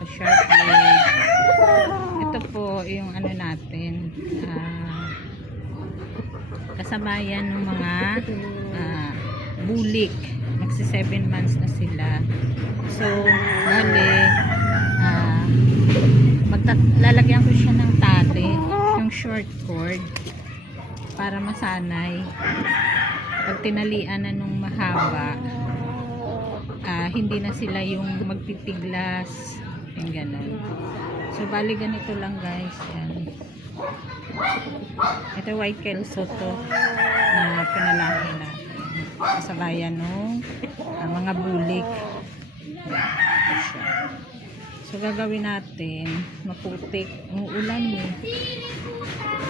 Tapos sharp blade. Ito po yung ano natin. Kasabayan ng mga bulik. Magsi 7 months na sila. So, bale, lalagyan ko siya ng tali, yung short cord, para masanay. Pag tinalian na nung mahaba, hindi na sila yung magpipiglas, yung ganun. So, bali ganito lang guys. Yan. Ito white kelso to na pinalahi natin. Kasabayan nung mga bulik. Ito siya. So, gagawin natin, maputik, umuulan eh.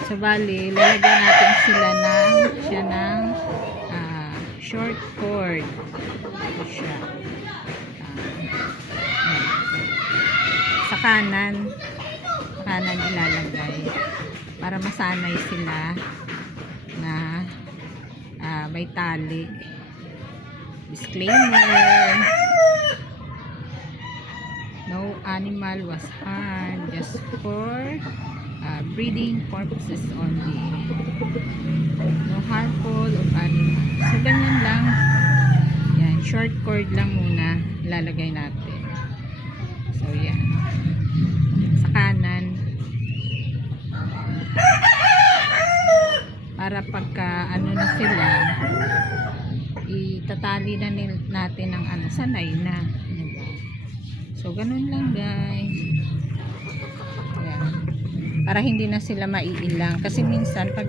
So, bali, lalagyan natin siya ng short cord. Ito siya. Sa kanan ilalagay para masanay sila na may tali. Disclaimer: no animal was harmed, just for breeding purposes only. No harmful of animal. So, ganyan lang. Yan, short cord lang muna ilalagay natin. So, yan. Sa kanan. Para pagka ano na sila, itatali na natin ng sanay na. Diba? So, ganun lang guys. Ayan. Para hindi na sila maiilang. Kasi minsan, pag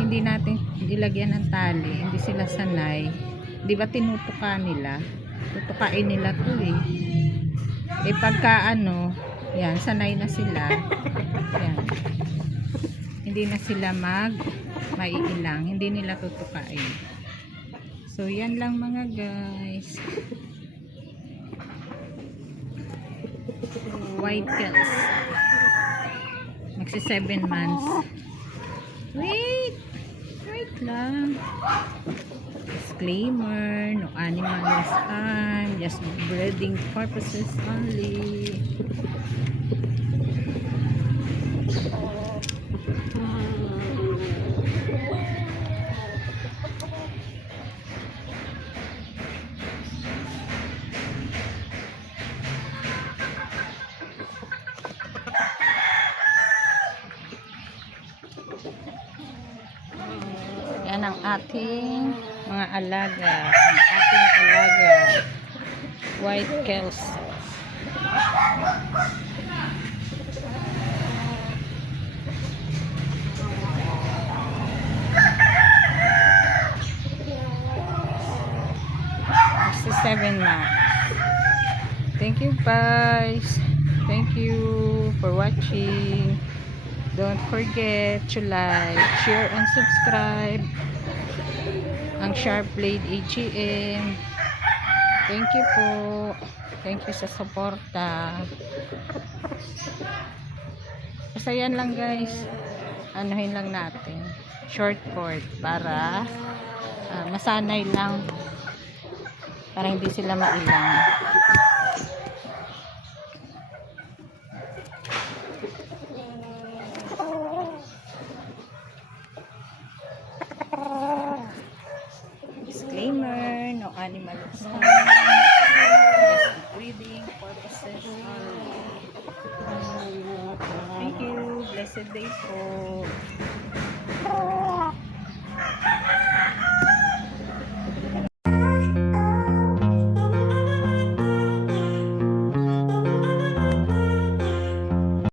hindi natin ilagyan ng tali, hindi sila sanay, di ba tinutuka nila? Tutukain nila to eh. Eh pagka yan, sanay na sila. Yan. Hindi na sila maiilang. Hindi nila tutukain. So, yan lang mga guys. White Kells. Magsi 7 months. Wait lang. Disclaimer: no animal was harmed, just breeding purposes only. Yan ang ating mga alaga. Ang ating alaga. White Kells. This is 7 months. Thank you guys. Thank you for watching. Don't forget to like, share, and subscribe ang Sharp Blade AGM. Thank you po. Thank you sa suporta. Basta yan lang guys. Anuhin lang natin. Short cord para masanay lang. Para hindi sila mailang. Disclaimer: no animal is harmed, just breeding purposes only. Thank you. Blessed day po.